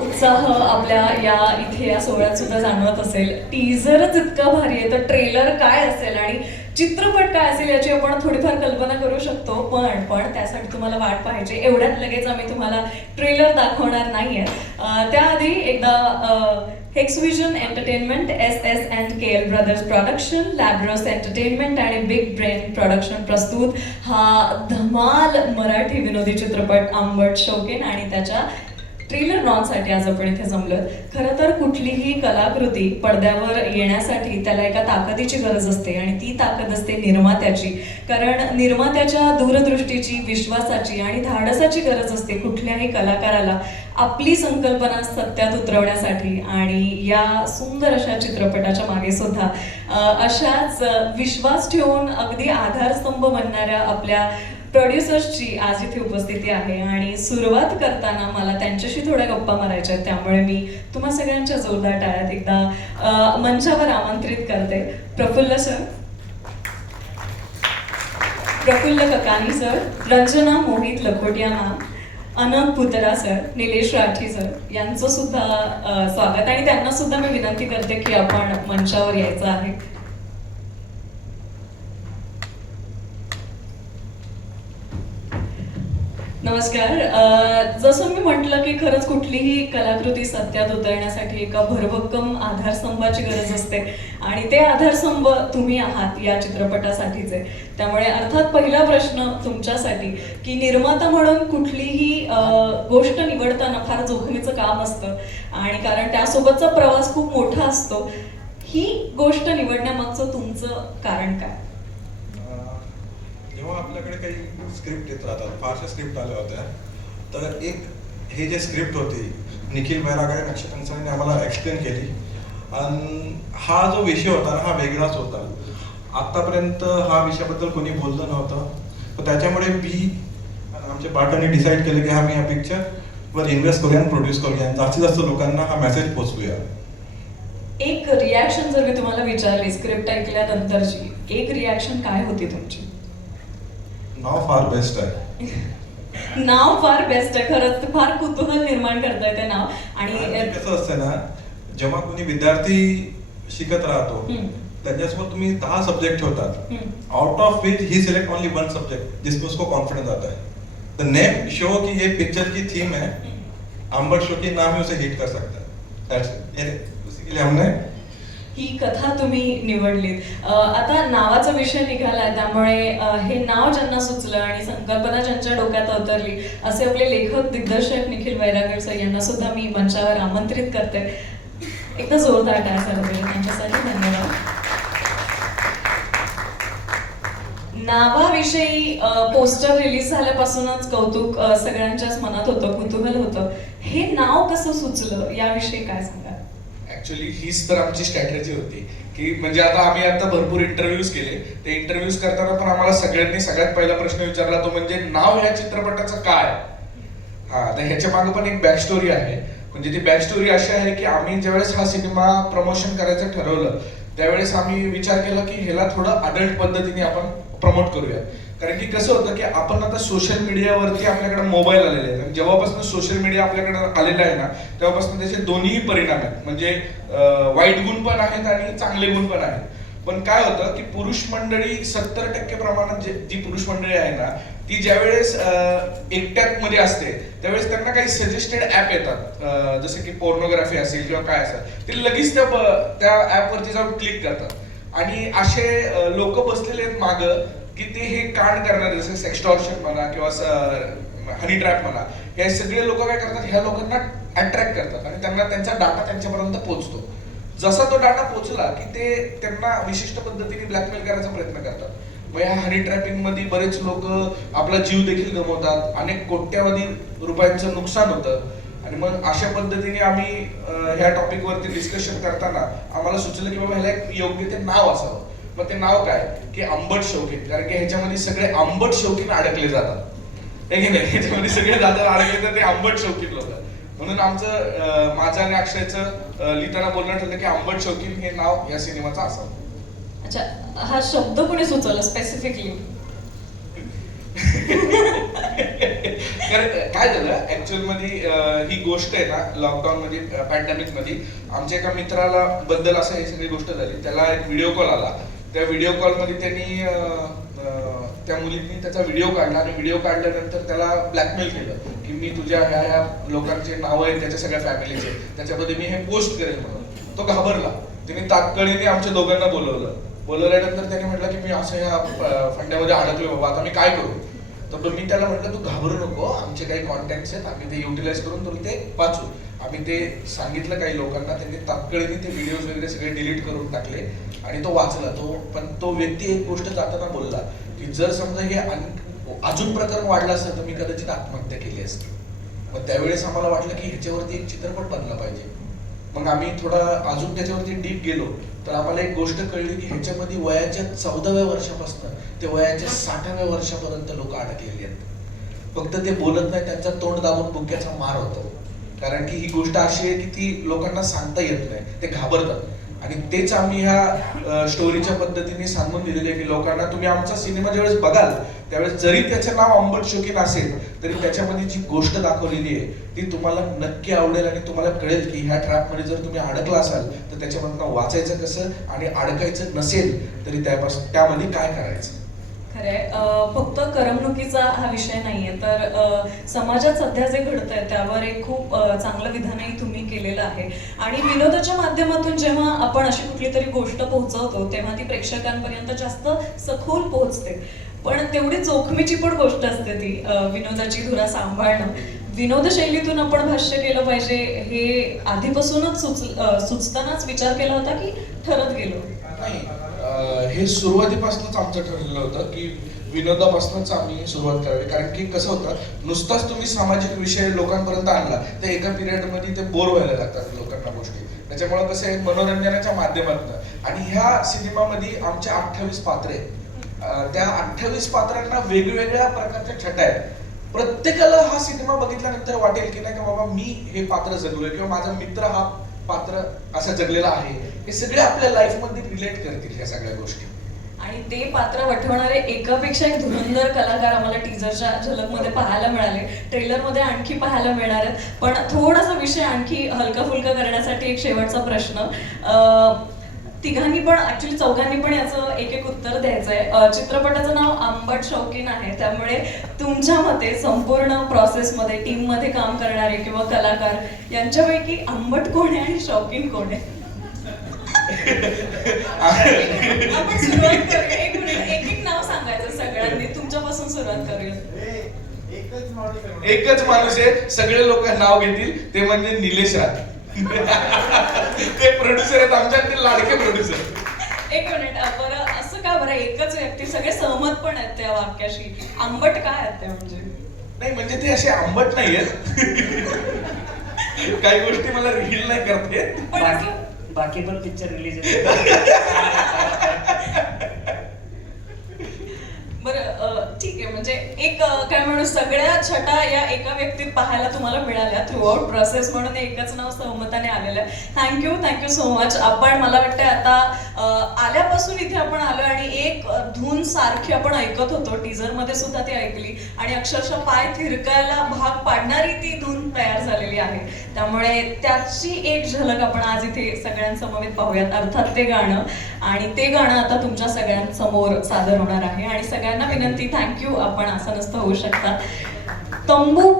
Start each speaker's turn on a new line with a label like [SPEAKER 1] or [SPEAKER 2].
[SPEAKER 1] उत्साह आपल्या या इथे या सोहळ्यात सुद्धा जाणवत असेल. टीझरच इतका भारी आहे. तर ट्रेलर काय असेल आणि चित्रपट काय असेल याची आपण थोडीफार कल्पना करू शकतो. पण पण त्यासाठी तुम्हाला वाट पाहिजे एवढ्यात लगेच आम्ही तुम्हाला ट्रेलर दाखवणार नाहीये. अं, त्याआधी एकदा Hexvision entertainment S S and K L brothers production लॅब्रस entertainment आणि बिग ब्रेन प्रोडक्शन प्रस्तुत हा धमाल मराठी विनोदी चित्रपट आंबट शौकीन आणि त्याच्या ट्रेलर लॉन्चसाठी आज आपण इथे जमलोय खरं तर कुठलीही कलाकृती पडद्यावर येण्यासाठी त्याला एका ताकदीची गरज असते आणि ती ताकद असते निर्मात्याची. कारण निर्मात्याच्या दूरदृष्टीची विश्वासाची आणि धाडसाची गरज असते कुठल्याही कलाकाराला आपली संकल्पना सत्यात उतरवण्यासाठी. आणि या सुंदर अशा चित्रपटाच्या मागे सुद्धा अशाच विश्वास ठेवून अगदी आधारस्तंभ बनणाऱ्या आपल्या प्रोड्युसर्सची आज इथे उपस्थिती आहे आणि सुरुवात करताना मला त्यांच्याशी थोड्या गप्पा मारायच्या आहेत. त्यामुळे मी तुम्हा सगळ्यांच्या जोरदार टाळ्यात एकदा मंचावर आमंत्रित करते. Praful sir Praful Kakani sir Ranjana Mohit Lakhotia ma'am Anant Putala sir Nilesh Rathi sir यांचं सुद्धा स्वागत. आणि त्यांना सुद्धा मी विनंती करते की आपण मंचावर यायचं आहे. नमस्कार. जसं मी म्हटलं की खरंच कुठलीही कलाकृती सत्यात उतरण्यासाठी एका भरभक्कम आधारस्तंभाची गरज असते. आणि ते आधारस्तंभ तुम्ही आहात या चित्रपटासाठीचे. त्यामुळे अर्थात पहिला प्रश्न तुमच्यासाठी की निर्माता म्हणून कुठलीही गोष्ट निवडताना फार जोखमीचं काम असतं. आणि कारण त्यासोबतचा प्रवास खूप मोठा असतो. ही गोष्ट निवडण्यामागचं तुमचं कारण काय?
[SPEAKER 2] जेव्हा आपल्याकडे काही स्क्रिप्ट येत राहतात फारशा स्क्रिप्ट आल्या होत्या तर एक हे जे स्क्रिप्ट होती निखिल बैरागाय नक्षत्रांनी आम्हाला एक्सप्लेन केली. आणि हा जो विषय होता ना हा वेगळाच होता. आत्तापर्यंत हा विषयाबद्दल कोणी बोललं नव्हतं. तर त्याच्यामुळे मी आमचे पार्टनरने डिसाईड केलं की हा मी या पिक्चर वर इन्व्हेस्ट करूया आणि प्रोड्यूस करूया. आणि जास्तीत जास्त लोकांना हा मेसेज पोचवूया.
[SPEAKER 1] एक रिॲक्शन जर मी तुम्हाला विचारली स्क्रिप्ट ऐकल्यानंतरची एक रिॲक्शन काय होती तुमची?
[SPEAKER 2] नाव फार बेस्ट आहे.
[SPEAKER 1] नाव फार बेस्ट आहे. खरंच फार कुतूहल निर्माण करताय ते नाव.
[SPEAKER 2] आणि
[SPEAKER 1] आणि
[SPEAKER 2] कसं असतं ना जेव्हा कोणी विद्यार्थी शिकत राहतो
[SPEAKER 1] हम्म.
[SPEAKER 2] त्यांच्यासमोर तुम्ही दहा सब्जेक्ट ठेवतात.
[SPEAKER 1] हम्म.
[SPEAKER 2] Out of which he select only one subject जिसमें उसको कॉन्फिडेंस आता है. द नेम शो की ये पिक्चर की थीम है. अंबर शो के नाम ही उसे हिट कर सकता है. That's it. ये- उसी के लिए हमने
[SPEAKER 1] ही कथा तुम्ही निवडलीत. आता नावाचा विषय निघालाय त्यामुळे हे नाव ज्यांना सुचलं आणि संकल्पना ज्यांच्या डोक्यात अवतरली असे आपले लेखक दिग्दर्शक निखिल वैरागर सर यांना सुद्धा मी मंचावर आमंत्रित करते. एकदा जोरदार टाळ झाला पाहिजे. त्यांच्यासाठी धन्यवाद. नावाविषयी पोस्टर रिलीज झाल्यापासूनच कौतुक सगळ्यांच्याच मनात होतं कुतूहल होतं. हे नाव कसं सुचलं? याविषयी काय सांग
[SPEAKER 3] ऍक्च्युली हीच तर आमची स्ट्रॅटेजी होती. की म्हणजे आता आम्ही आता भरपूर इंटरव्ह्यूज केले. ते इंटरव्ह्यूज करताना पण आम्हाला सगळ्यांनी सगळ्यात पहिला प्रश्न विचारला तो म्हणजे नाव ह्या चित्रपटाचं काय? हा तर ह्याच्या मागे पण एक बॅक स्टोरी आहे. म्हणजे ती बॅक स्टोरी अशी आहे की आम्ही ज्यावेळेस हा सिनेमा प्रमोशन करायचं ठरवलं त्यावेळेस आम्ही विचार केला की ह्याला थोडं अडल्ट पद्धतीने आपण प्रमोट करूया कारण की कसं होतं की आपण आता सोशल मीडियावरती आपल्याकडे मोबाईल आलेले आहेत. आणि जेव्हापासून सोशल मीडिया आपल्याकडे आलेला आहे ना तेव्हापासून त्याचे दोन्ही परिणाम आहेत. म्हणजे वाईट गुण पण आहेत आणि चांगले गुण पण आहेत. पण काय होतं की पुरुष मंडळी सत्तर टक्के प्रमाणात जी पुरुष मंडळी आहे ना ती ज्यावेळेस अं, एकट्यात मध्ये असते त्यावेळेस त्यांना काही सजेस्टेड ऍप येतात. जसे की पोर्नोग्राफी असेल किंवा काय असेल ते लगेच त्या त्या ऍपवरती जाऊन क्लिक करतात. आणि असे लोक बसलेले आहेत माग की ते हे कांड करणार जसं सेक्स्टॉर्शन म्हणा किंवा हनी ट्रॅप म्हणा हे सगळे लोक काय करतात? ह्या लोकांना अट्रॅक्ट करतात आणि त्यांना त्यांचा डाटा त्यांच्यापर्यंत पोहोचतो. जसा तो डाटा पोहोचला की ते त्यांना विशिष्ट पद्धतीने ब्लॅकमेल करायचा प्रयत्न करतात. मग या हनी ट्रॅपिंगमध्ये बरेच लोक आपला जीव देखील गमवतात. अनेक कोट्यावधी रुपयांचं नुकसान होतं. आणि मग अशा पद्धतीने आम्ही ह्या टॉपिक वरती डिस्कशन करताना आम्हाला सुचलं की बाबा ह्याला एक योग्य ते नाव असावं. मग ते नाव काय? की आंबट शौकीन कारण की ह्याच्यामध्ये सगळे आंबट शौकीन अडकले जातात. हे की नाही? ह्याच्यामध्ये सगळे जातात अडकले तर ते आंबट शौकीन लोक. म्हणून आमचं माझं आणि अक्षयचं लिहिताना बोलणं ठरलं की आंबट शौकीन हे नाव या सिनेमाचं असावं.
[SPEAKER 1] अच्छा हा शब्द कोणी सुचवला स्पेसिफिकली
[SPEAKER 3] कारण काय झालं ऍक्च्युअलमध्ये ही गोष्ट आहे ना लॉकडाऊन मध्ये पॅन्डेमिकमध्ये आमच्या एका मित्राला बद्दल असं ही सगळी गोष्ट झाली. त्याला एक व्हिडिओ कॉल आला. त्या व्हिडिओ कॉलमध्ये त्यांनी त्या मुलींनी त्याचा व्हिडिओ काढला आणि व्हिडिओ काढल्यानंतर त्याला ब्लॅकमेल केलं की मी तुझ्या ह्या ह्या लोकांचे नाव आहेत त्याच्या सगळ्या फॅमिलीचे त्याच्यामध्ये मी हे पोस्ट करेल म्हणून. तो घाबरला. त्याने तात्काळीने आमच्या दोघांना बोलवलं. बोलवल्यानंतर त्याने म्हटलं की मी असं ह्या फंड्यामध्ये अडकलो बाबा. आता मी काय करू? तर मी त्याला म्हटलं तू घाबरू नको आमचे काही कॉन्टॅक्ट आहेत आम्ही ते युटिलाइज करून तुला ते वाचू आम्ही ते सांगितलं काही लोकांना त्यांनी तात्काळीने ते व्हिडिओज वगैरे सगळे डिलीट करून टाकले आणि तो वाचला. तो पण तो व्यक्ती एक गोष्ट जाताना बोलला की जर समजा हे अजून प्रकरण वाढलं असतं तर मी कदाचित आत्महत्या केली असती. मग त्यावेळेस आम्हाला वाटलं की ह्याच्यावरती एक चित्रपट बनला पाहिजे. मग आम्ही थोडं अजून त्याच्यावरती डीप गेलो. तर आम्हाला एक गोष्ट कळली की ह्याच्यामध्ये वयाच्या चौदाव्या वर्षापासून ते वयाच्या साठाव्या वर्षापर्यंत लोक अडकलेली आहेत. फक्त ते बोलत नाही त्यांचा तोंड दाबून बुक्याचा मार होतो. कारण की ही गोष्ट अशी आहे की ती लोकांना सांगता येत नाही ते घाबरतात. आणि तेच आम्ही ह्या स्टोरीच्या पद्धतीने सांगून दिलेले आहे की लोकांना तुम्ही आमचा सिनेमा ज्यावेळेस बघाल त्यावेळेस जरी त्याचं नाव अंबट शोकीन असेल तरी त्याच्यामध्ये जी गोष्ट दाखवलेली आहे ती तुम्हाला नक्की आवडेल आणि तुम्हाला कळेल की ह्या ट्रॅपमध्ये जर तुम्ही अडकला असाल तर त्याच्यामधनं वाचायचं कसं आणि अडकायचं नसेल तरी त्यापासून त्यामध्ये काय करायचं?
[SPEAKER 1] फक्त करमणुकीचा हा विषय नाहीये तर समाजात सध्या जे घडतंय त्यावर एक खूप चांगलं विधानही तुम्ही केलेलं आहे. आणि विनोदाच्या माध्यमातून जेव्हा आपण अशी कुठली तरी गोष्ट पोहोचवतो तेव्हा ती प्रेक्षकांपर्यंत जास्त सखोल पोहोचते. पण तेवढी जोखमीची पण गोष्ट असते ती विनोदाची धुरा सांभाळणं. विनोद शैलीतून आपण भाष्य केलं पाहिजे हे आधीपासूनच सुच सुचतानाच विचार केला होता की ठरत गेलो?
[SPEAKER 3] नाही हे सुरुवातीपासूनच आमचं ठरलेलं होतं की विनोदापासूनच आम्ही सुरुवात करावी. कारण की कसं होतं नुसताच तुम्ही सामाजिक विषय लोकांपर्यंत आणला तर एका पिरियडमध्ये ते बोर व्हायला लागतात लोकांना गोष्टी. त्याच्यामुळे कसं आहे मनोरंजनाच्या माध्यमातून. आणि ह्या सिनेमामध्ये आमचे अठ्ठावीस पात्रे त्या अठ्ठावीस पात्रांना वेगवेगळ्या प्रकारच्या छटा आहेत. प्रत्येकाला हा सिनेमा बघितल्यानंतर वाटेल की नाही का बाबा मी हे पात्र जगलोय किंवा माझा मित्र हा पात्र असा जगलेला आहे हे सगळे आपल्या लाईफमध्ये रिलेट करतील ह्या सगळ्या गोष्टी.
[SPEAKER 1] आणि ते पात्र वठवणारे एकापेक्षा एक धुरंधर कलाकार आम्हाला टीजरच्या झलकमध्ये पाहायला मिळाले. ट्रेलरमध्ये आणखी पाहायला मिळणार आहेत. पण थोडासा विषय आणखी हलका फुलका करण्यासाठी एक शेवटचा प्रश्न. अं, दोघांनी पण ऍक्च्युली चौघांनी पण याचं एक एक उत्तर द्यायचं आहे चित्रपटाचं नाव आंबट शौकीन आहे. त्यामुळे तुमच्या मते संपूर्ण प्रोसेसमध्ये टीममध्ये काम करणारे किंवा कलाकार यांच्यापैकी आंबट कोण आहे आणि शौकीन कोण आहे? आपण सुरुवात करूया. एक मिनिट एक एक नाव सांगायचं सगळ्यांनी. तुमच्यापासून सुरुवात करूया.
[SPEAKER 3] एकच माणूस आहे. सगळे लोक नाव घेतील. ते म्हणजे निलेश राज. ते प्रोड्युसर आहेत आमच्या ते लाडके प्रोड्युसर
[SPEAKER 1] एक मिनिट बरं असं का बरं? एकच व्यक्ती सगळे सहमत पण आहेत त्या वाक्याशी. आंबट काय आहेत ते म्हणजे?
[SPEAKER 3] नाही म्हणजे ते असे आंबट नाहीयेत. काही गोष्टी मला रील नाही करते
[SPEAKER 4] बाकी पण पिक्चर रिलीज
[SPEAKER 1] बरं अं, ठीक आहे म्हणजे एक काय म्हणू सगळ्या छटा या एका व्यक्तीत पाहायला तुम्हाला मिळाल्या थ्रू आउट प्रोसेस म्हणून एकच नाव सहमताने आलेलं आहे. थँक्यू थँक्यू सो मच आपण मला वाटतं आता आल्यापासून इथे आपण आलो आणि एक धून सारखी आपण ऐकत होतो. टीझरमध्ये सुद्धा ती ऐकली. आणि अक्षरशः पाय थिरकायला भाग पाडणारी ती धून तयार झालेली आहे. त्यामुळे त्याची एक झलक आपण आज इथे सगळ्यांसमवेत पाहूयात. अर्थात ते गाणं. आणि ते गाणं आता तुमच्या सगळ्यांसमोर सादर होणार आहे. आणि सगळ्यांना विनंती थँक्यू आपण असं नसतं होऊ शकता. तंबू